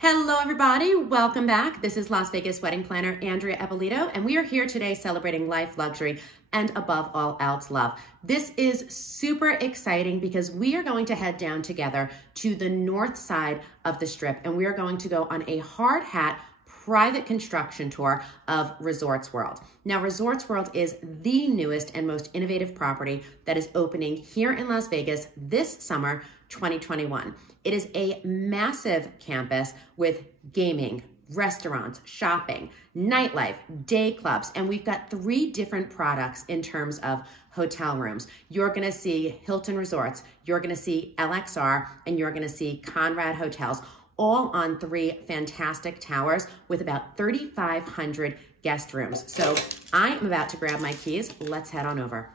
Hello everybody, welcome back. This is Las Vegas wedding planner Andrea Eppolito, and we are here today celebrating life, luxury, and above all else, love. This is super exciting because we are going to head down together to the north side of the Strip, and we are going to go on a hard hat private construction tour of Resorts World. Now, Resorts World is the newest and most innovative property that is opening here in Las Vegas this summer, 2021. It is a massive campus with gaming, restaurants, shopping, nightlife, day clubs, and we've got 3 different products in terms of hotel rooms. You're gonna see Hilton Resorts, you're gonna see LXR, and you're gonna see Conrad Hotels, all on 3 fantastic towers with about 3,500 guest rooms. So I am about to grab my keys. Let's head on over.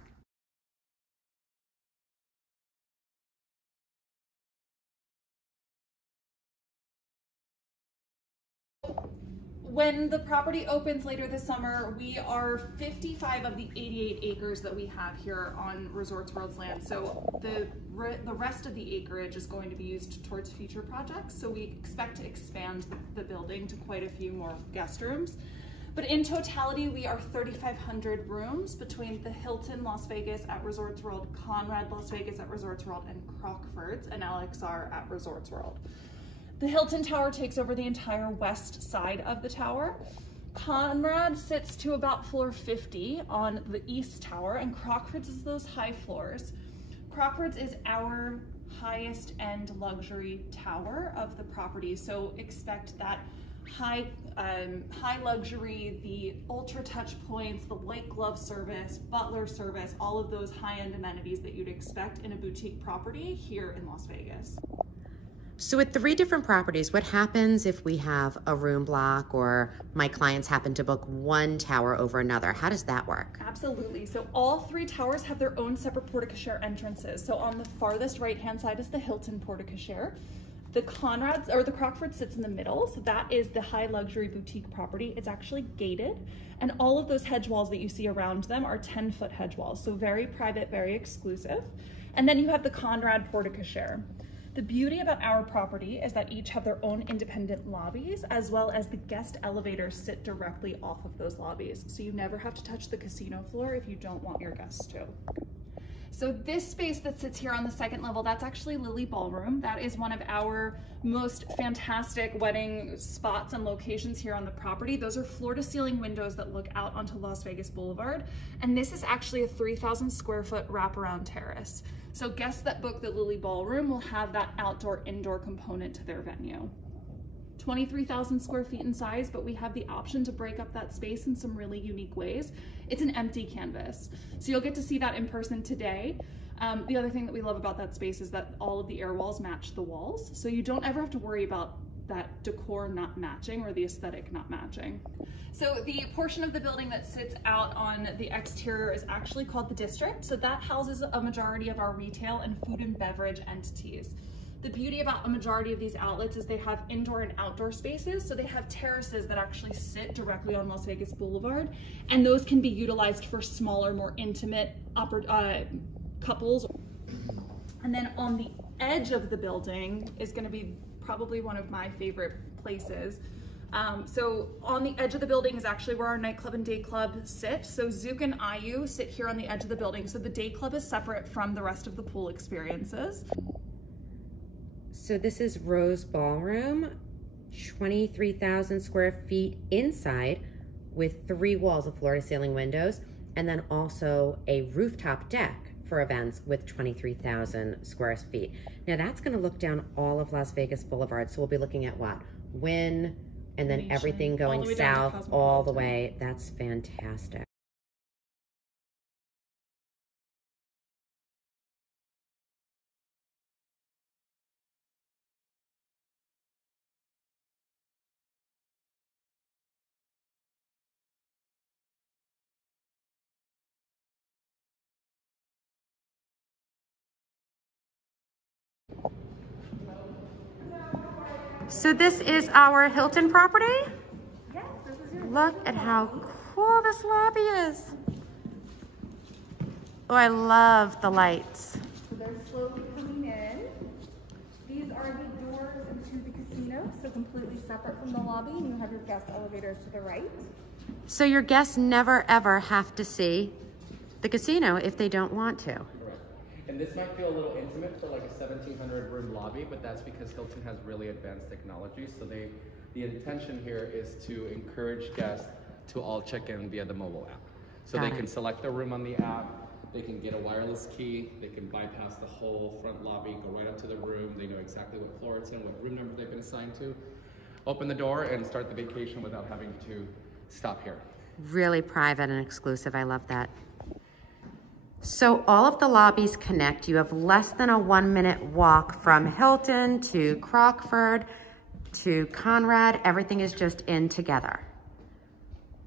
When the property opens later this summer, we are 55 of the 88 acres that we have here on Resorts World's land. So the rest of the acreage is going to be used towards future projects. So we expect to expand the building to quite a few more guest rooms. But in totality, we are 3,500 rooms between the Hilton Las Vegas at Resorts World, Conrad Las Vegas at Resorts World, and Crockford's and LXR at Resorts World. The Hilton Tower takes over the entire west side of the tower. Conrad sits to about floor 50 on the east tower, and Crockford's is those high floors. Crockford's is our highest end luxury tower of the property, so expect that high luxury, the ultra touch points, the white glove service, butler service, all of those high-end amenities that you'd expect in a boutique property here in Las Vegas. So with 3 different properties, what happens if we have a room block or my clients happen to book one tower over another? How does that work? Absolutely. So all 3 towers have their own separate porte-cochere entrances. So on the farthest right-hand side is the Hilton porte-cochere. The Conrad's or the Crockford sits in the middle. So that is the high luxury boutique property. It's actually gated, and all of those hedge walls that you see around them are 10-foot hedge walls. So very private, very exclusive. And then you have the Conrad porte-cochere. The beauty about our property is that each have their own independent lobbies, as well as the guest elevators sit directly off of those lobbies. So you never have to touch the casino floor if you don't want your guests to. So this space that sits here on the 2nd level, that's actually Lily Ballroom. That is one of our most fantastic wedding spots and locations here on the property. Those are floor-to-ceiling windows that look out onto Las Vegas Boulevard. And this is actually a 3,000 square foot wraparound terrace. So guests that book the Lily Ballroom will have that outdoor-indoor component to their venue. 23,000 square feet in size, but we have the option to break up that space in some really unique ways. It's an empty canvas. So you'll get to see that in person today. The other thing that we love about that space is that all of the air walls match the walls. So you don't ever have to worry about that decor not matching or the aesthetic not matching. So the portion of the building that sits out on the exterior is actually called the District. So that houses a majority of our retail and food and beverage entities. The beauty about a majority of these outlets is they have indoor and outdoor spaces. So they have terraces that actually sit directly on Las Vegas Boulevard, and those can be utilized for smaller, more intimate couples. And then on the edge of the building is going to be probably one of my favorite places. So on the edge of the building is actually where our nightclub and day club sit. So Zouk and IU sit here on the edge of the building. So the day club is separate from the rest of the pool experiences. So this is Rose Ballroom, 23,000 square feet inside with 3 walls of floor-to-ceiling windows, and then also a rooftop deck for events with 23,000 square feet. Now that's going to look down all of Las Vegas Boulevard. So we'll be looking at what? Wynn, and then everything going south all the way. That's fantastic. So this is our Hilton property. Yes, this is your Look at how cool this lobby is. Oh, I love the lights. So they're slowly coming in. These are the doors into the casino, so completely separate from the lobby, and you have your guest elevators to the right. So your guests never ever have to see the casino if they don't want to. Correct. And this might feel a little intimate for like a 1,700 room lobby, but that's because Hilton has really advanced technology. So the intention here is to encourage guests to all check in via the mobile app. So they can select their room on the app, they can get a wireless key, they can bypass the whole front lobby, go right up to the room, they know exactly what floor it's in, what room number they've been assigned to, open the door and start the vacation without having to stop here. Really private and exclusive. I love that. So all of the lobbies connect. You have less than a 1-minute walk from Hilton to Crockford to Conrad. Everything is just in together.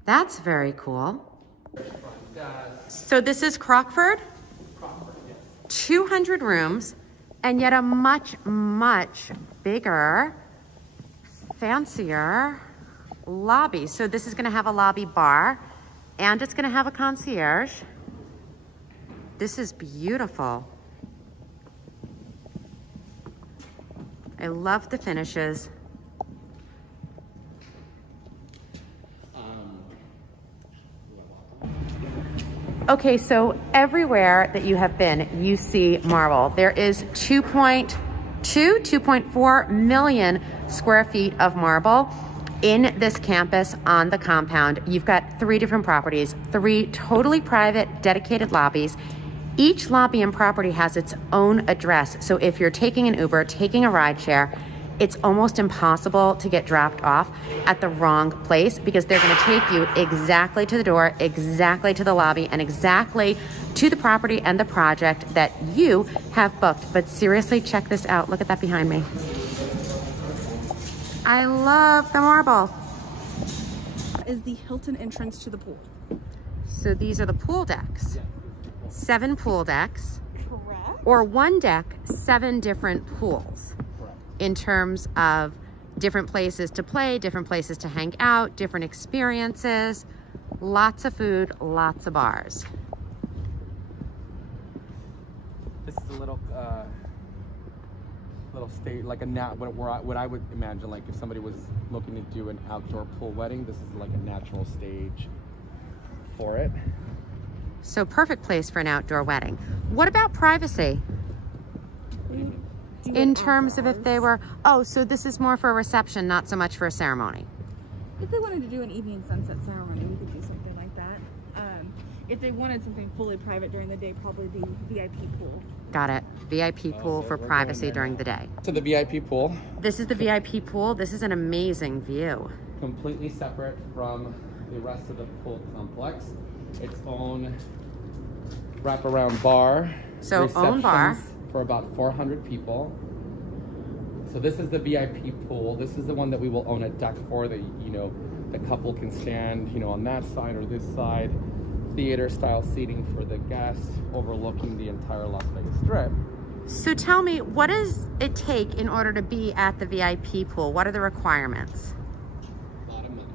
That's very cool. So this is Crockford? Crockford, yes. 200 rooms, and yet a much, much bigger, fancier lobby. So this is gonna have a lobby bar, and it's gonna have a concierge. This is beautiful. I love the finishes. Okay, so everywhere that you have been, you see marble. There is 2.4 million square feet of marble in this campus on the compound. You've got 3 different properties, 3 totally private, dedicated lobbies. Each lobby and property has its own address. So if you're taking an Uber, taking a ride share, it's almost impossible to get dropped off at the wrong place because they're gonna take you exactly to the door, exactly to the lobby, and exactly to the property and the project that you have booked. But seriously, check this out. Look at that behind me. I love the marble. Is the Hilton entrance to the pool. So these are the pool decks. 7 pool decks. Correct. Or 1 deck, 7 different pools. In terms of different places to play, different places to hang out, different experiences, lots of food, lots of bars. This is a little stage, like what I would imagine, like if somebody was looking to do an outdoor pool wedding, this is like a natural stage for it. So perfect place for an outdoor wedding. What about privacy? What do you mean? In terms of if they were, oh, so this is more for a reception, not so much for a ceremony. If they wanted to do an evening sunset ceremony, we could do something like that. If they wanted something fully private during the day, probably the VIP pool. Got it. VIP pool for privacy during the day. So the VIP pool. This is the VIP pool. This is an amazing view. Completely separate from the rest of the pool complex. Its own wraparound bar. So own bar. For about 400 people. So this is the VIP pool. This is the one that we will own a deck for, that the couple can stand, on that side or this side. Theater style seating for the guests, overlooking the entire Las Vegas Strip. So tell me, what does it take in order to be at the VIP pool? What are the requirements? A lot of money.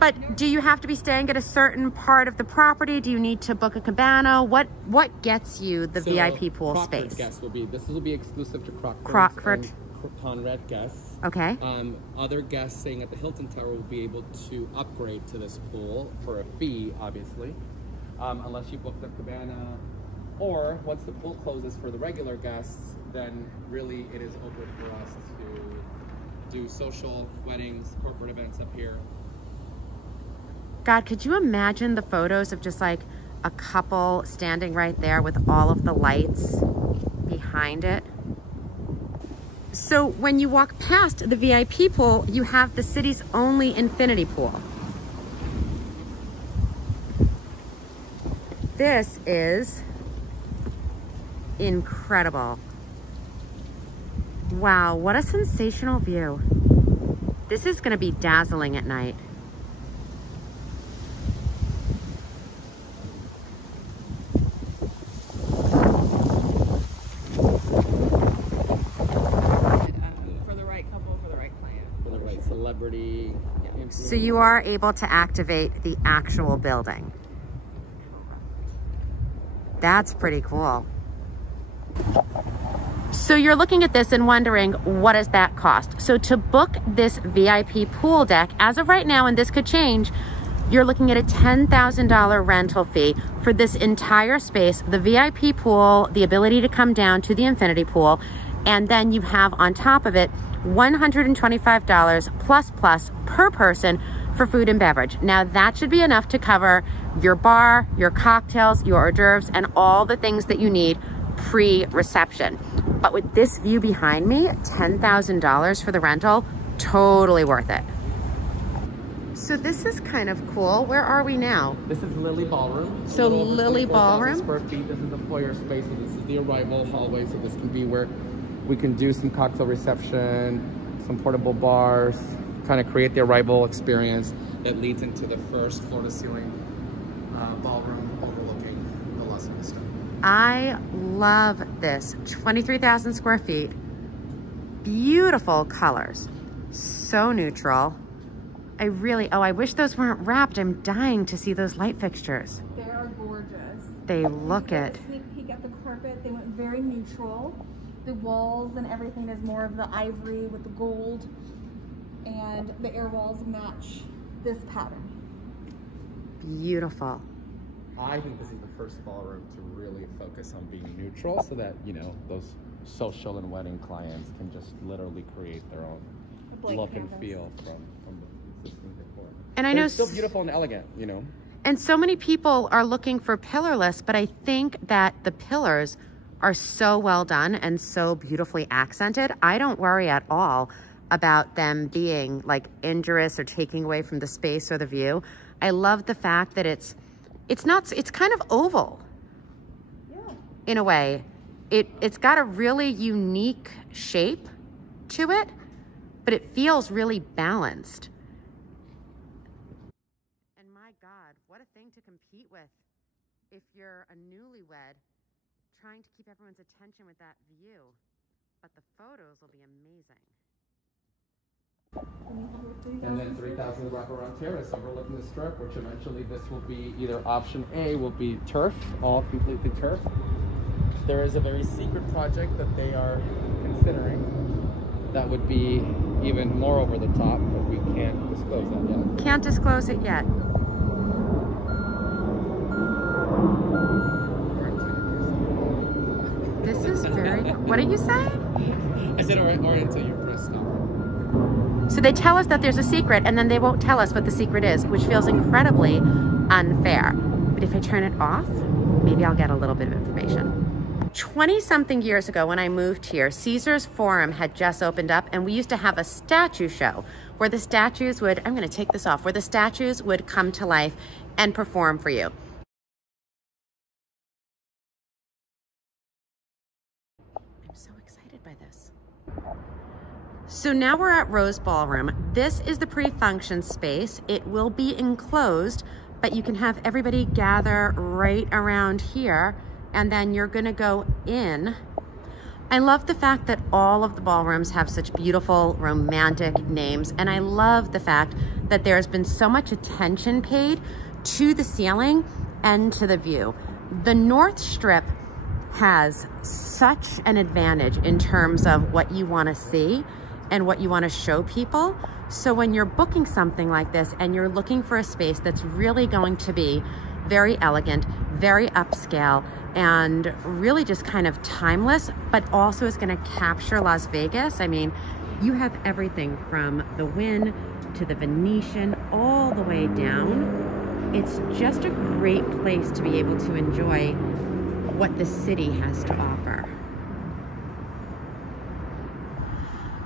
But do you have to be staying at a certain part of the property? Do you need to book a cabana? What gets you the VIP pool Crockford space? Guests this will be exclusive to Crockford. And Conrad guests. Okay. Other guests staying at the Hilton Tower will be able to upgrade to this pool for a fee, obviously, unless you book the cabana, or once the pool closes for the regular guests, then really it is open for us to do social weddings, corporate events up here. God, could you imagine the photos of just like a couple standing right there with all of the lights behind it? So when you walk past the VIP pool, you have the city's only infinity pool. This is incredible. Wow, what a sensational view. This is going to be dazzling at night. Celebrity. So you are able to activate the actual building. That's pretty cool. So you're looking at this and wondering, what does that cost? So to book this VIP pool deck, as of right now, and this could change, you're looking at a $10,000 rental fee for this entire space, the VIP pool, the ability to come down to the infinity pool, and then you have on top of it $125 plus per person for food and beverage. Now that should be enough to cover your bar, your cocktails, your hors d'oeuvres, and all the things that you need pre-reception. But with this view behind me, $10,000 for the rental, totally worth it. So this is kind of cool. Where are we now? This is Lily Ballroom. So Lily Ballroom. Square feet. This is the foyer space. So this is the arrival hallway. So this can be where we can do some cocktail reception, some portable bars, kind of create the arrival experience that leads into the first floor-to-ceiling ballroom overlooking the Las Vegas Strip. I love this. 23,000 square feet. Beautiful colors. So neutral. I wish those weren't wrapped. I'm dying to see those light fixtures. They are gorgeous. They look it. Sneak peek at the carpet. They went very neutral. The walls and everything is more of the ivory with the gold, and the air walls match this pattern. Beautiful. I think this is the first ballroom to really focus on being neutral so that, you know, those social and wedding clients can just literally create their own look and feel from the existing decor. And I know it's still beautiful and elegant, you know. And so many people are looking for pillarless, but I think that the pillars are so well done and so beautifully accented. I don't worry at all about them being like injurious or taking away from the space or the view. I love the fact that it's kind of oval. Yeah. In a way. It's got a really unique shape to it, but it feels really balanced. And my God, what a thing to compete with if you're a newlywed trying to keep everyone's attention with that view. But the photos will be amazing. And then 3,000 wraparound terrace overlooking the strip, which eventually this will be either option A will be turf, all completely turf. There is a very secret project that they are considering that would be even more over the top, but we can't disclose that yet. Can't disclose it yet. This is very, what are you saying? I said, or until you press stop. So they tell us that there's a secret and then they won't tell us what the secret is, which feels incredibly unfair. But if I turn it off, maybe I'll get a little bit of information. 20-something years ago when I moved here, Caesar's Forum had just opened up and we used to have a statue show where the statues would, I'm gonna take this off, where the statues would come to life and perform for you. I'm so excited by this. So now we're at Rose Ballroom. This is the pre-function space. It will be enclosed, but you can have everybody gather right around here, and then you're gonna go in. I love the fact that all of the ballrooms have such beautiful romantic names, and I love the fact that there's been so much attention paid to the ceiling and to the view. The North Strip has such an advantage in terms of what you wanna see and what you want to show people. So when you're booking something like this and you're looking for a space that's really going to be very elegant, very upscale, and really just kind of timeless, but also is going to capture Las Vegas. I mean, you have everything from the Wynn to the Venetian all the way down. It's just a great place to be able to enjoy what the city has to offer.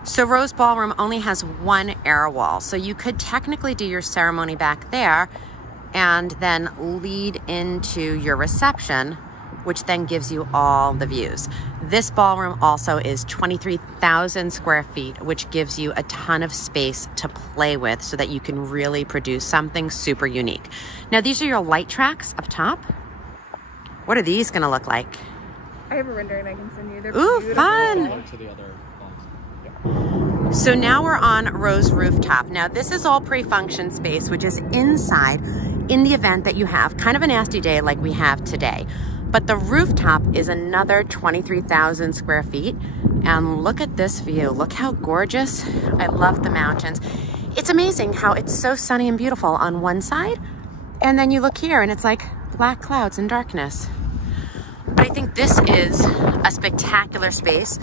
So Rose Ballroom only has one air wall, so you could technically do your ceremony back there and then lead into your reception, which then gives you all the views. This ballroom also is 23,000 square feet, which gives you a ton of space to play with so that you can really produce something super unique. Now these are your light tracks up top. What are these gonna look like? I have a rendering I can send you. They're Ooh, beautiful. fun! To the other So now we're on Rose Rooftop. Now this is all pre-function space, which is inside in the event that you have kind of a nasty day like we have today. But the rooftop is another 23,000 square feet. And look at this view. Look how gorgeous. I love the mountains. It's amazing how it's so sunny and beautiful on one side. And then you look here and it's like black clouds and darkness. But I think this is a spectacular space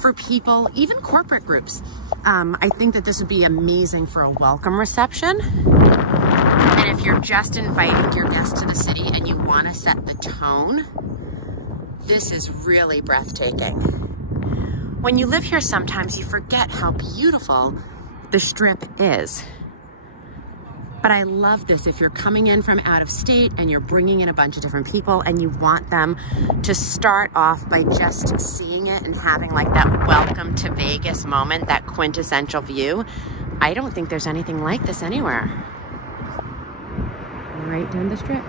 for people, even corporate groups. I think that this would be amazing for a welcome reception. And if you're just inviting your guests to the city and you want to set the tone, this is really breathtaking. When you live here, sometimes you forget how beautiful the Strip is. But I love this if you're coming in from out of state and you're bringing in a bunch of different people and you want them to start off by just seeing it and having like that welcome to Vegas moment, that quintessential view. I don't think there's anything like this anywhere. Right down the Strip.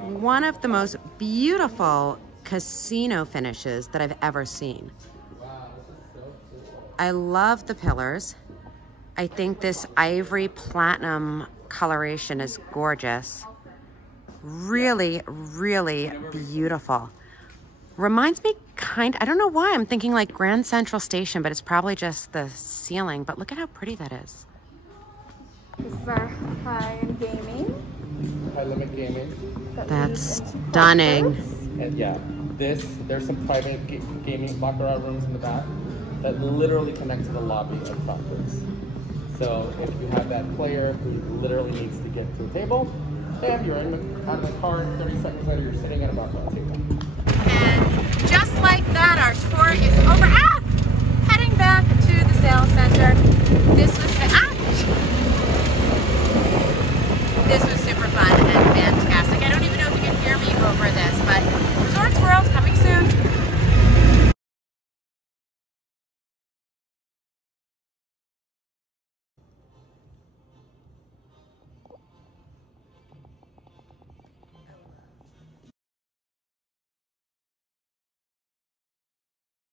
One of the most beautiful casino finishes that I've ever seen. I love the pillars. I think this ivory platinum coloration is gorgeous. Really, really beautiful. Reminds me I don't know why I'm thinking like Grand Central Station, but it's probably just the ceiling. But look at how pretty that is. This is our high-end gaming. High-limit gaming. That's stunning. And yeah, there's some private gaming baccarat rooms in the back that literally connect to the lobby of Crockford's. So if you have that player who literally needs to get to a table, and you're out of the car 30 seconds later, you're sitting at a baccarat table.